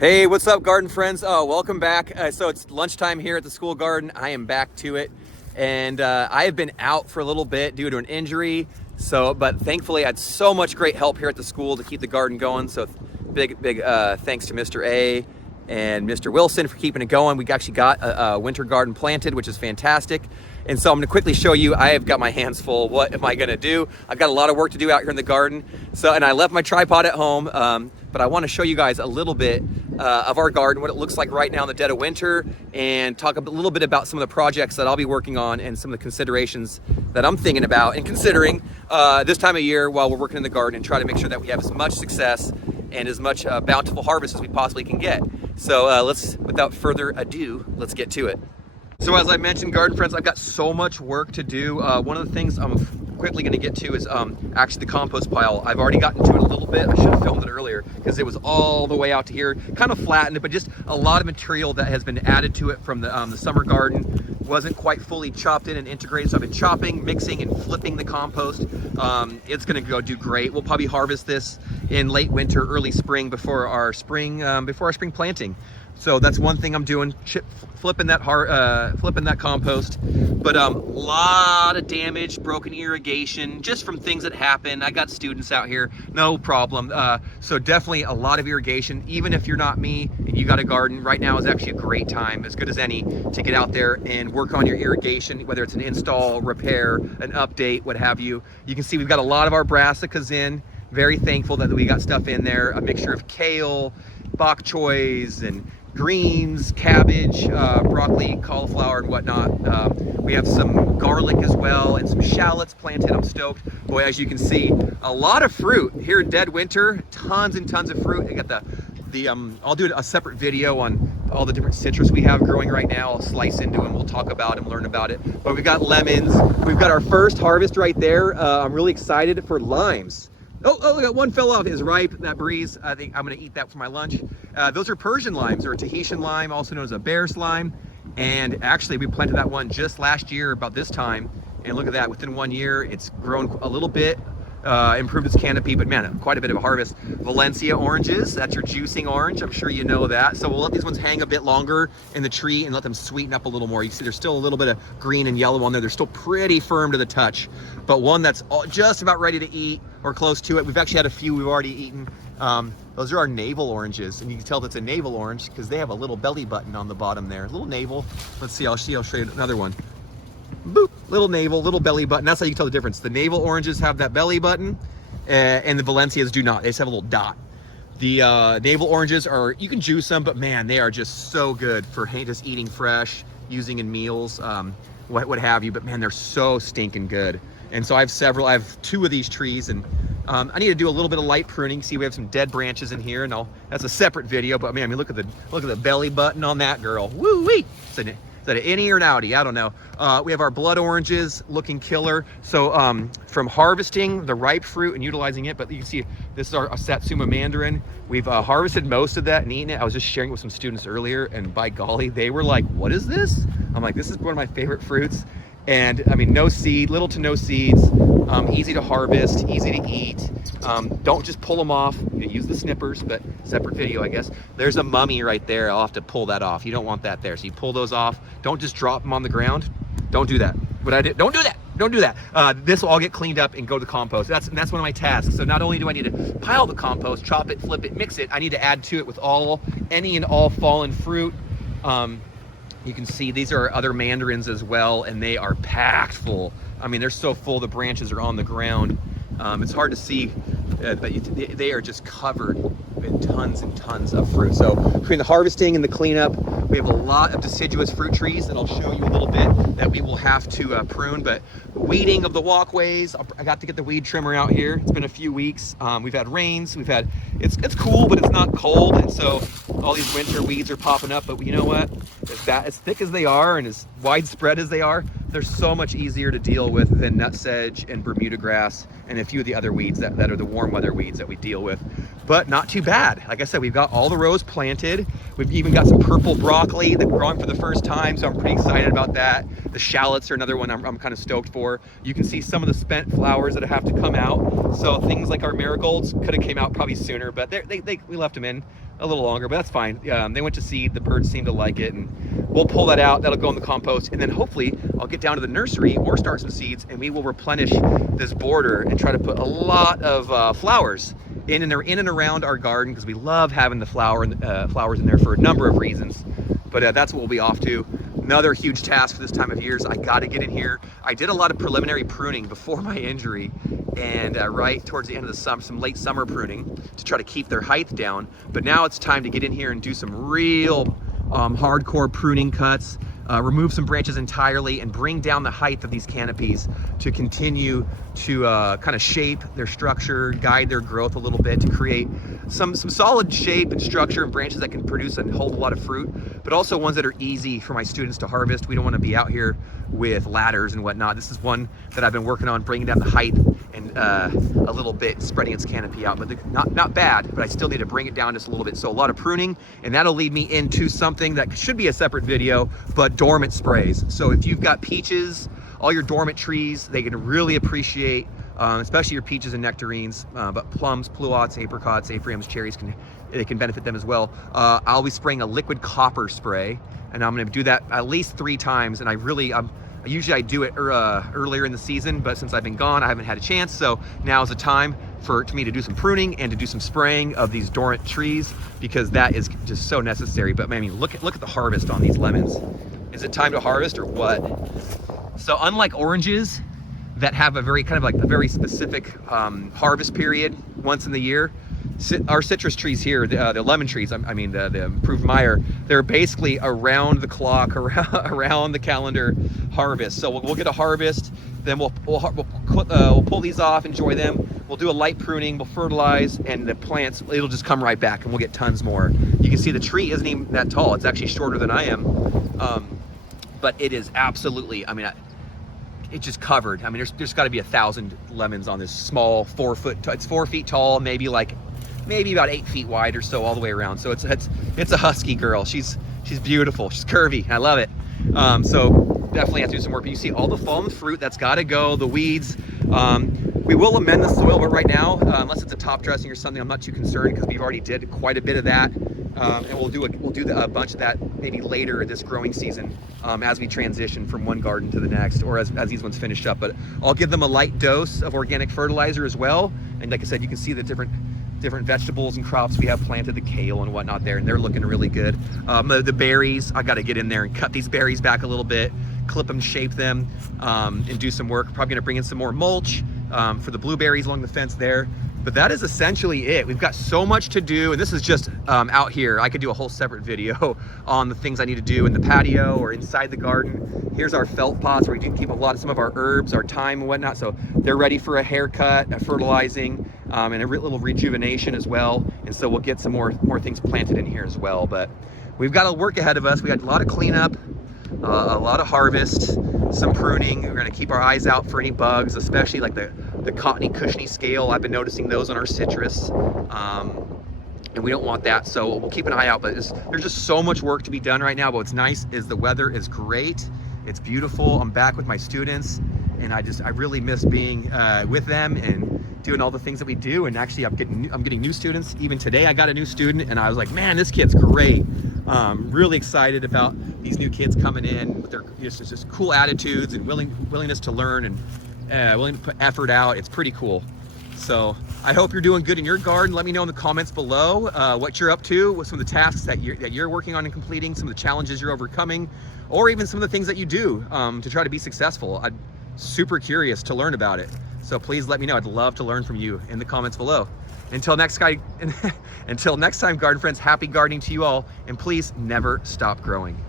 Hey, what's up, garden friends? Welcome back. So it's lunchtime here at the school garden. I am back to it, and I have been out for a little bit due to an injury. But thankfully, I had so much great help here at the school to keep the garden going. So big thanks to Mr. A and Mr. Wilson for keeping it going. We actually got a winter garden planted, which is fantastic. And so I'm gonna quickly show you, I have got my hands full. What am I gonna do? I've got a lot of work to do out here in the garden. And I left my tripod at home, but I wanna show you guys a little bit of our garden, what it looks like right now in the dead of winter, and talk a little bit about some of the projects that I'll be working on and some of the considerations that I'm thinking about and considering this time of year while we're working in the garden, and try to make sure that we have as much success and as much bountiful harvest as we possibly can get. So without further ado, let's get to it. So as I mentioned, garden friends, I've got so much work to do. One of the things I'm quickly going to get to is actually the compost pile. I've already gotten to it a little bit. I should have filmed it earlier because it was all the way out to here, kind of flattened, but just a lot of material that has been added to it from the summer garden. Wasn't quite fully chopped in and integrated, so I've been chopping, mixing, and flipping the compost. It's going to go do great. We'll probably harvest this in late winter, early spring before our spring planting. So that's one thing I'm doing, flipping that compost. But lot of damage, broken irrigation, just from things that happen. I got students out here, no problem. So definitely a lot of irrigation. Even if you're not me and you got a garden, right now is actually a great time, as good as any, to get out there and work on your irrigation, whether it's an install, repair, an update, what have you. You can see we've got a lot of our brassicas in. Very thankful that we got stuff in there, a mixture of kale, bok choys, and greens, cabbage, broccoli, cauliflower, and whatnot. We have some garlic as well and some shallots planted. I'm stoked. Boy, as you can see, a lot of fruit here in dead winter. Tons and tons of fruit. I got I'll do a separate video on all the different citrus we have growing right now. I'll slice into them. We'll talk about them, learn about it. But we've got lemons. We've got our first harvest right there. I'm really excited for limes. Oh, look, one fell off. It's ripe, that breeze. I think I'm gonna eat that for my lunch. Those are Persian limes, or Tahitian lime, also known as a bear's lime. And actually, we planted that one just last year about this time. And look at that, within 1 year, it's grown a little bit, improved its canopy, but man, quite a bit of a harvest. Valencia oranges, that's your juicing orange. I'm sure you know that. So we'll let these ones hang a bit longer in the tree and let them sweeten up a little more. You see there's still a little bit of green and yellow on there. They're still pretty firm to the touch, but one that's just about ready to eat or close to it. We've actually had a few we've already eaten. Those are our navel oranges, and you can tell that's a navel orange because they have a little belly button on the bottom there. A little navel. Let's see, I'll show you another one. Boop, little navel, little belly button. That's how you can tell the difference. The navel oranges have that belly button, and the Valencias do not. They just have a little dot. The navel oranges you can juice them, but man, they are just so good for just eating fresh, using in meals, what have you. But man, they're so stinking good. And so I have 2 of these trees, and I need to do a little bit of light pruning. See, we have some dead branches in here, and that's a separate video. But man, I mean, look at the belly button on that girl. Woo wee! Is that an innie or an outie? I don't know. We have our blood oranges looking killer. So from harvesting the ripe fruit and utilizing it, but you can see this is our Satsuma mandarin. We've harvested most of that and eaten it. I was just sharing it with some students earlier, and by golly, they were like, "What is this?" I'm like, "This is one of my favorite fruits." And I mean, no seed, little to no seeds, easy to harvest, easy to eat. Don't just pull them off. You use the snippers, but separate video, I guess. There's a mummy right there. I'll have to pull that off. You don't want that there. So you pull those off. Don't just drop them on the ground. Don't do that. What I did, don't do that. Don't do that. This will all get cleaned up and go to the compost. That's one of my tasks. So not only do I need to pile the compost, chop it, flip it, mix it, I need to add to it with any and all fallen fruit. You can see these are other mandarins as well, and they are packed full. I mean, they're so full, the branches are on the ground. It's hard to see, but they are just covered with tons and tons of fruit. So between the harvesting and the cleanup, we have a lot of deciduous fruit trees that I'll show you a little bit that we will have to prune. But weeding of the walkways, I got to get the weed trimmer out here. It's been a few weeks. We've had rains. It's cool, but it's not cold, and so all these winter weeds are popping up. But you know what? As thick as they are and as widespread as they are, they're so much easier to deal with than nutsedge and Bermuda grass and a few of the other weeds that are the warm weather weeds that we deal with. But not too bad. Like I said, we've got all the rows planted. We've even got some purple broccoli that's growing for the first time, so I'm pretty excited about that. The shallots are another one I'm kind of stoked for. You can see some of the spent flowers that have to come out. So things like our marigolds could have came out probably sooner, but we left them in. a little longer, but that's fine. They went to seed, the birds seem to like it, and we'll pull that out. That'll go in the compost, and then hopefully I'll get down to the nursery or start some seeds, and we will replenish this border and try to put a lot of flowers in and around our garden, because we love having the flowers in there for a number of reasons. But that's what we'll be off to. Another huge task for this time of year is I got to get in here. I did a lot of preliminary pruning before my injury, and right towards the end of the summer, some late summer pruning to try to keep their height down. But now it's time to get in here and do some real hardcore pruning cuts, remove some branches entirely, and bring down the height of these canopies to continue to kind of shape their structure, guide their growth a little bit, to create some solid shape and structure and branches that can produce and hold a lot of fruit, but also ones that are easy for my students to harvest. We don't want to be out here with ladders and whatnot. This is one that I've been working on bringing down the height and a little bit, spreading its canopy out, but not bad, but I still need to bring it down just a little bit. So a lot of pruning, and that'll lead me into something that should be a separate video, but dormant sprays. So if you've got peaches, all your dormant trees, they can really appreciate, especially your peaches and nectarines, but plums, pluots, apricots, Ephraim's, cherries, they can benefit them as well. I'll be spraying a liquid copper spray, and I'm gonna do that at least 3 times, and usually I do it earlier in the season, but since I've been gone, I haven't had a chance. So now is the time for me to do some pruning and to do some spraying of these dormant trees, because that is just so necessary. But I mean, look at the harvest on these lemons. Is it time to harvest or what? So unlike oranges that have a very very specific harvest period once in the year, our citrus trees here, the lemon trees, I mean the improved Meyer, they're basically around the clock, around the calendar harvest. So we'll get a harvest, then we'll pull these off, enjoy them. We'll do a light pruning, we'll fertilize, and the plants, it'll just come right back, and we'll get tons more. You can see the tree isn't even that tall. It's actually shorter than I am, but it is absolutely, I mean, it's just covered. I mean, there's got to be 1,000 lemons on this small 4 foot. It's 4 feet tall, maybe about 8 feet wide or so all the way around. So it's a husky girl. She's beautiful. She's curvy. I love it. So definitely have to do some work. But you see all the fallen fruit that's got to go. The weeds. We will amend the soil, but right now, unless it's a top dressing or something, I'm not too concerned, because we've already did quite a bit of that. And we'll do a bunch of that maybe later this growing season, as we transition from one garden to the next, or as these ones finish up. But I'll give them a light dose of organic fertilizer as well. And like I said, you can see the different vegetables and crops we have planted, the kale and whatnot there, and they're looking really good. The berries, I got to get in there and cut these berries back a little bit, clip them, shape them, and do some work. Probably gonna bring in some more mulch for the blueberries along the fence there. But that is essentially it. We've got so much to do, and this is just out here. I could do a whole separate video on the things I need to do in the patio or inside the garden. Here's our felt pots where we can keep some of our herbs, our thyme and whatnot, so they're ready for a haircut, a fertilizing, and a little rejuvenation as well. And so we'll get some more things planted in here as well. But we've got a work ahead of us. We got a lot of cleanup, a lot of harvest, some pruning. We're gonna keep our eyes out for any bugs, especially like the cottony, cushiony scale. I've been noticing those on our citrus, and we don't want that, so we'll keep an eye out. But there's just so much work to be done right now. But what's nice is the weather is great. It's beautiful. I'm back with my students, and I really miss being with them and doing all the things that we do. And actually, I'm getting new students. Even today, I got a new student, and I was like, man, this kid's great. Really excited about these new kids coming in with their just cool attitudes and willingness to learn, and willing to put effort out. It's pretty cool. So I hope you're doing good in your garden. Let me know in the comments below what you're up to, what some of the tasks that you're working on and completing, some of the challenges you're overcoming, or even some of the things that you do to try to be successful. I'm super curious to learn about it. So please let me know. I'd love to learn from you in the comments below. Until next time, garden friends, happy gardening to you all, and please never stop growing.